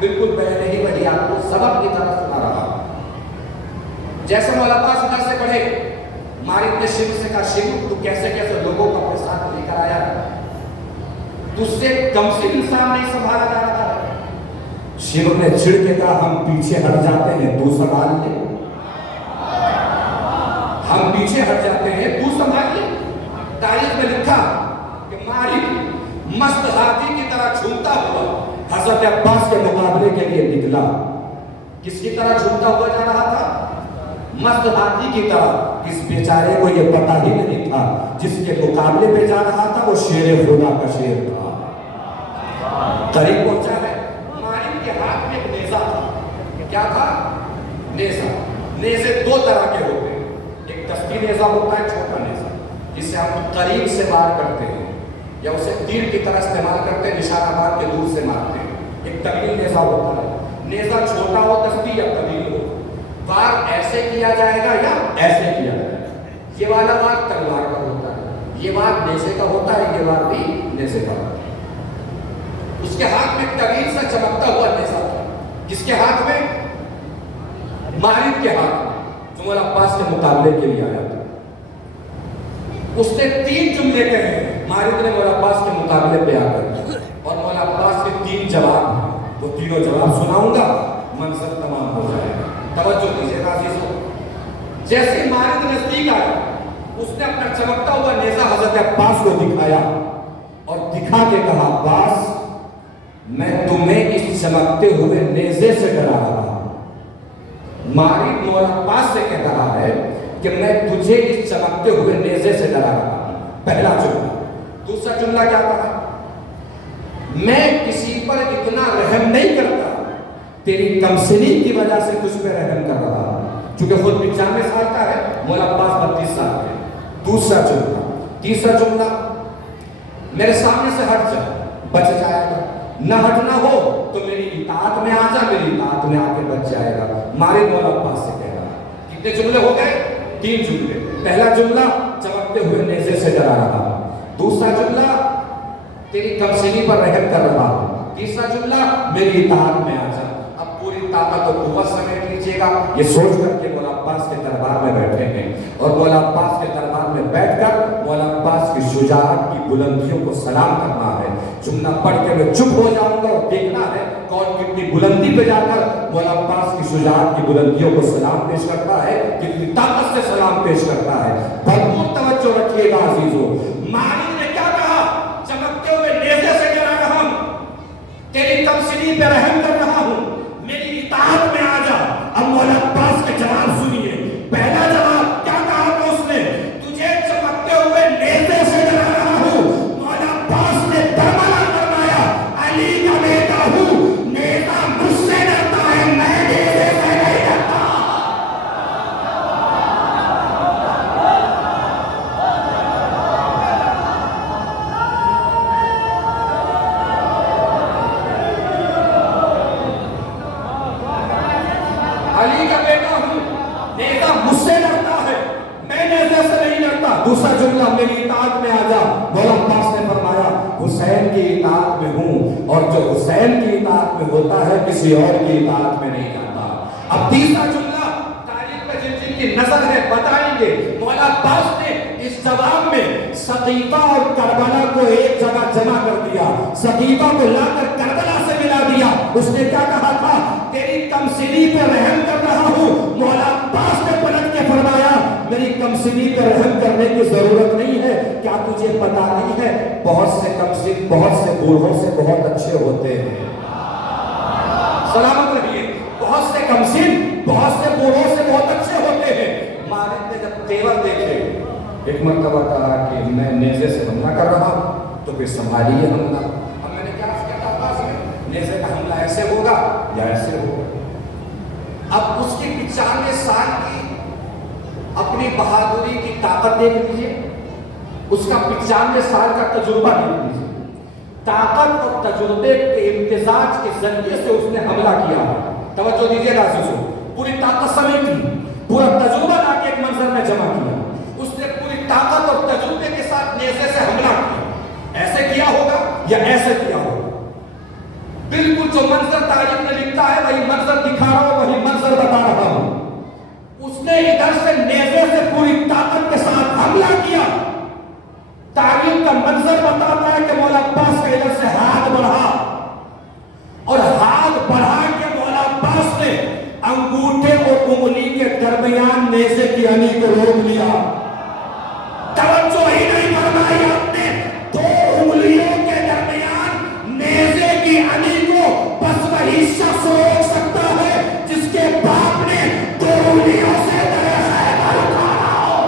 بالکل پہلے ہی وہی آپ کو سبق کی طرح سنا رہا. جیسے مولا عباس ادھر سے پڑھے، مالک نے شیخ سے کہا شیخ تو کیسے کیسے لوگوں کو اپنے ساتھ لے کر آیا، تجھ سے کمسن انسان نہیں سنبھالا جا رہا ہے. شیخ نے چھڑ کے کہا ہم پیچھے ہٹ جاتے ہیں تو سنبھال لے، ہم پیچھے ہٹ جاتے ہیں تو سنبھال لے. تاریخ میں لکھا کہ مالک مست ہاتھی کی طرح جھومتا ہوا حضرت عباس کے مقابلے کے لیے نکلا. کس کی طرح جھومتا ہوا جا رہا تھا؟ مست ہاتھی کی طرح. اس بیچارے کو یہ پتہ ہی نہیں تھا جس کے مقابلے پہ جا رہا تھا وہ شیر خدا کا شیر تھا. قریب پہنچا ہے. مالک کے ہاتھ میں ایک نیزہ تھا. کیا تھا؟ نیزہ. نیزے دو طرح کے ہوتے ہیں، ایک دستی نیزہ ہوتا ہے چھوٹا نیزہ جسے ہم قریب سے وار کرتے ہیں یا اسے تیر کی طرح استعمال کرتے ہیں، نشانہ مار کے دور سے مارتے ہیں. ایک طویل نیزہ ہوتا ہے. نیزہ چھوٹا ہو دستی یا طویل ہو، وار ایسے کیا جائے گا یا ایسے کیا جائے گا. یہ والا وار تلوار کا ہوتا ہے، یہ وار نیزے کا ہوتا ہے، یہ وار بھی نیزے کا ہوتا ہے. اس کے ہاتھ میں طویل سا چمکتا ہوا نیزہ تھا. کس کے ہاتھ میں؟ مالک کے ہاتھ میں، جو مولا عباس کے مقابلے کے لیے آیا تھا. اس نے 3 جملے کہے مالک نے مولا عباس کے مقابلے پہ آ کر، اور مولا عباس کے 3 جواب ہیں. وہ تینوں جواب سناؤں گا، منظر تمام ہو جائے گا. توجہ دیجیے عزیزو. جیسے مالک نزدیک آیا، اس نے اپنا چمکتا ہوا نیزہ حضرت عباس کو دکھایا اور دکھا کے کہا عباس میں تمہیں اس چمکتے ہوئے نیزے سے ڈرا رہا ہوں. مالک مولا عباس سے کہہ رہا ہے کہ میں تجھے اس چمکتے ہوئے نیزے سے ڈرا رہا ہوں. پہلا جملہ. دوسرا جملہ کیا کہا؟ میں کسی پر اتنا رحم نہیں کرتا، تیری کمسنی کی وجہ سے تجھ پہ رحم کر رہا ہوں. چونکہ خود 95 سال کا ہے، مولا عباس 32 سال کے. دوسرا جملہ. تیسرا جملہ میرے سامنے سے ہٹ جا، بچ جائے گا. نہ ہٹنا ہو تو میری اطاعت میں آ جا، میری اطاعت میں آ کے بچ جائے گا. مارے مولا عباس سے کہہ رہا ہے. کتنے جملے ہو گئے؟ 3 جملے. پہلا جملہ چمکتے ہوئے نیزے سے ڈرا رہا ہوں. دوسرا جملہ تیری کمسنی پر رحم کر رہا ہوں. تیسرا جملہ میری اطاعت میں آ جا. اب پوری طاقت و قوت سمیٹ لیجیے گا. یہ سوچ کر کے مولا عباس کے دربار میں بیٹھے ہیں، اور مولا عباس کے دربار میں بیٹھ کر مولا عباس کی شجاعت کی بلندیوں کو سلام کرنا ہے. جملہ پڑھ کے میں چپ ہو جاؤں گا اور دیکھنا ہے کون کتنی بلندی پہ جا کر مولا عباس کی شجاعت کی بلندیوں کو سلام پیش کرتا ہے، کتنی طاقت سے سلام پیش کرتا ہے. بھرپور توجہ رکھیے گا عزیزو. مالک نے کیا کہا؟ چمکتے ہوئے نیزے سے ڈرا رہا ہوں، تیری کمسنی پہ رحم کر رہا ہوں، میری اطاعت میں آ جا. اب مولا عباس کے جواب سنیے. پہلا جواب کیا کہا تھا اس نے؟ تجھے چمکتے ہوئے نیزے سے ڈرا رہا ہوں. مولا عباس نے برملا فرمایا علی کا بیٹا ہوں، نیزہ مجھ سے ڈرتا ہے، میں نیزے سے نہیں ڈرتا. علی کا بیٹا ہوں، نیزہ مجھ سے ڈرتا ہے، میں نیزے سے نہیں ڈرتا. دوسرا جملہ میری اطاعت میں آ جا. مولا عباس نے فرمایا حسین کی اطاعت میں ہوں، اور جو حسین کی اطاعت میں ہوتا ہے کسی اور کی اطاعت میں نہیں جاتا. اب تیسرا جملہ تاریخ میں جن جن کی نظر ہے بتائیں گے. مولا عباس نے اس جواب میں سقیفہ اور کربلا کو ایک جگہ جمع کر دیا، سقیفہ کو لا کر کربلا سے ملا دیا. اس نے کیا کہا تھا؟ تیری کمسنی پہ رحم کر رہا ہوں. مولا عباس نے پلٹ کے فرمایا میری کمسنی پہ رحم کرنے کی ضرورت نہیں ہے. کیا تجھے پتا نہیں ہے بہت سے کمسن بہت سے بوڑھوں سے بہت اچھے ہوتے ہیں. سلامت رہیے. بہت سے کمسن بہت سے بوڑھوں سے بہت اچھے ہوتے ہیں. مالک نے جب تیور دیکھے، ایک مرتبہ کہا کہ میں نیزے سے حملہ کر رہا ہوں تو پھر سنبھالیے حملہ. اب میں نے کیا کہا عباس میں نیزے کا حملہ ایسے ہوگا یا ایسے ہوگا. اب اس کی 95 سال کی اپنی بہادری کی طاقت دیکھ لیجیے، اس کا 95 سال کا تجربہ دیکھ لیجیے. طاقت اور تجربے کے امتزاج کے ذریعے سے اس نے حملہ کیا. توجہ دیجیے گا عزیزو. پوری طاقت سمیت لی، پورا تجربہ لا کے ایک منظر میں جمع کیا. اس نے پوری طاقت اور تجربے کے ساتھ نیزے سے حملہ کیا. ایسے کیا ہوگا یا ایسے کیا ہوگا؟ بالکل جو منظر تاریخ میں لکھتا ہے وہی منظر دکھا رہا ہوں، وہی منظر بتا رہا ہوں۔ اس نے ادھر سے نیزے سے پوری طاقت کے ساتھ حملہ کیا۔ تاریخ کا منظر بتاتا ہے کہ مولا عباس کا ادھر سے ہاتھ بڑھا، اور ہاتھ بڑھا کے مولا عباس نے انگوٹھے اور انگلی کے درمیان نیزے کی علی کو روک لیا۔ توجہ ہی نہیں فرمائی آپ نے، دو انگلیوں کے درمیان نیزے کی علی کو بس وہی شخص روک سکتا ہے جس کے باپ نے دو انگلیوں سے درے خیبر اٹھایا ہو۔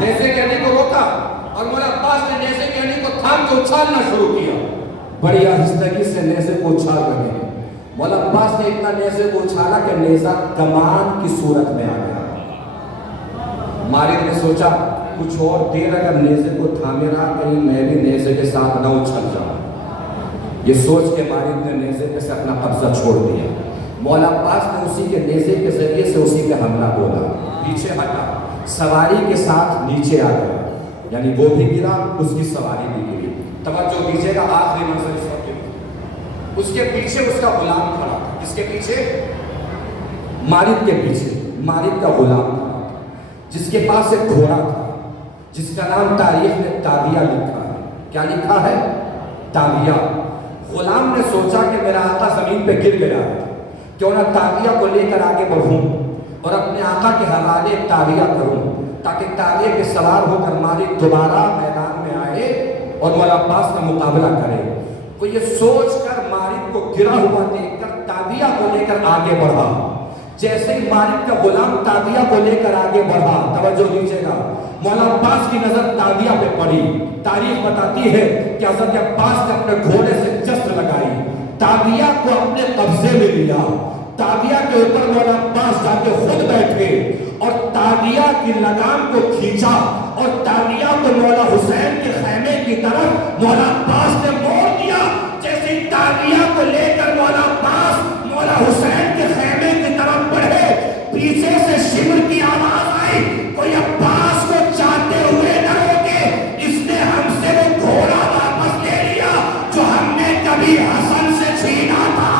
نیزے کے علی کو روکا اور مولا عباس نے نیزے کے علی کو تھام کے اچھالنا شروع کیا۔ بڑی آہستگی سے نیزے کو اچھال لگے۔ مولا عباس نے اتنا نیزے کو اچھالا کہ نیزہ کمان کی صورت میں آ گیا۔ مالک نے سوچا کچھ اور دیر اگر نیزے کو تھامے رہا کہیں میں بھی نیزے کے ساتھ نہ اچھل جاؤں۔ یہ سوچ کے مالک نے نیزے پہ سے اپنا قبضہ چھوڑ دیا۔ مولا عباس نے اسی کے نیزے کے ذریعے سے اسی پہ حملہ بولا، پیچھے ہٹا، سواری کے ساتھ نیچے آ گیا، یعنی وہ بھی گرا، اس کی سواری بھی گری۔ توجہ دیجیے گا، آخری منظر اس وقت اس کے پیچھے اس کا غلام کھڑا تھا۔ اس کے پیچھے مالک کے پیچھے مالک کا غلام کھڑا تھا، جس کے پاس ایک گھوڑا تھا جس کا نام تاریخ میں تاویہ لکھا ہے۔ کیا لکھا ہے؟ تاویہ۔ غلام نے سوچا کہ میرا آقا زمین پہ گر گیا ہے، کیوں نہ تاویہ کو لے کر آگے بڑھوں اور اپنے آقا کے حوالے تاویہ کروں، تاکہ تاویہ کے سوار ہو کر مالک دوبارہ میدان میں آئے اور مولا عباس کا مقابلہ کرے۔ تو یہ سوچ کر مالک کو گرا ہوا دیکھ کر تاویہ کو لے کر آگے بڑھا۔ جیسے ہی مالک کا غلام تاویہ کو لے کر آگے بڑھا، توجہ دیجیے گا، مولا عباس کی نظر تاویہ پہ پڑی۔ تاریخ بتاتی ہے کہ حضرت عباس نے اپنے گھوڑے سے جست لگائی، تاویہ کو اپنے قبضے میں لیا۔ تاویہ کے اوپر مولا عباس جا کے خود بیٹھے اور تاویہ کی لگام کو کھینچا اور تاویہ کو مولا حسین کے خیمے کی طرف مولا عباس نے موڑ دیا۔ جیسے تاویہ کو لے کر مولا عباس مولا حسین کے خیمے کی طرف بڑھے، پیچھے سے شمر کی آواز آئی، کوئی عباس کو چاہتے ہوئے نہ روکے، اس نے ہم سے وہ گھوڑا واپس لے لیا جو ہم نے کبھی حسن سے چھینا تھا۔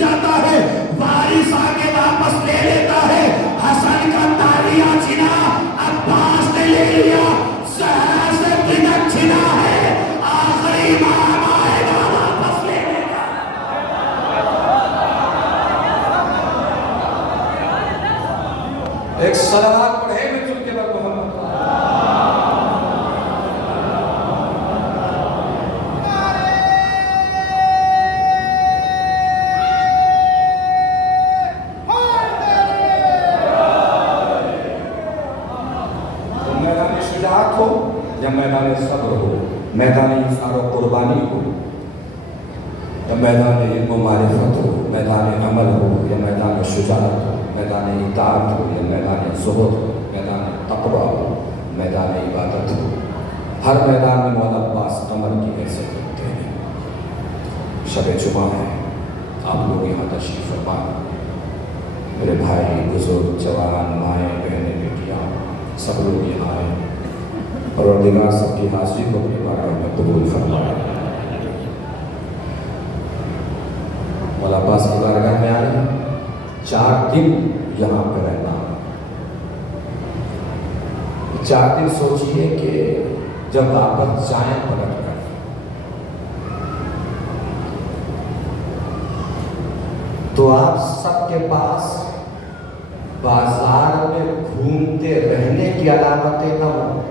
جاتا ہے وارث آگے واپس لے لیتا ہے۔ حسن کا تاویہ چھنا، عباس نے لے لیا، زہرا سے بدک چھنا ہے، آخری امام آئے گا واپس لے لے گا۔ ایک صلوات پڑھے میں چل کے بعد محمد ہو یا میدان صبر ہو، میدان انصار و قربانی ہو یا میدان علم و معرفت ہو، میدان عمل ہو یا میدان شجاعت ہو، میدان اطاعت ہو یا میدان زہد ہو، میدان تقویٰ ہو، میدان عبادت ہو، ہر میدان میں مولا عباس قمر کی حیثیت رکھتے ہیں۔ شب جمعہ ہے، آپ لوگ یہاں تشریف فرما، میرے بھائی، بزرگ، جوان، مائیں، بہنیں، بیٹیاں، سب لوگ یہاں آئے، پروردگار سب کی حاضری کو اپنی بارگاہ میں قبول فرمائے۔ مولا عباس کی بارگاہ میں آئے، 4 دن یہاں پہ رہنا۔ 4 دن سوچئے کہ جب واپس جائیں پلٹ کر تو آپ سب کے پاس بازار میں گھوم کی علامتیں نہ ہوں۔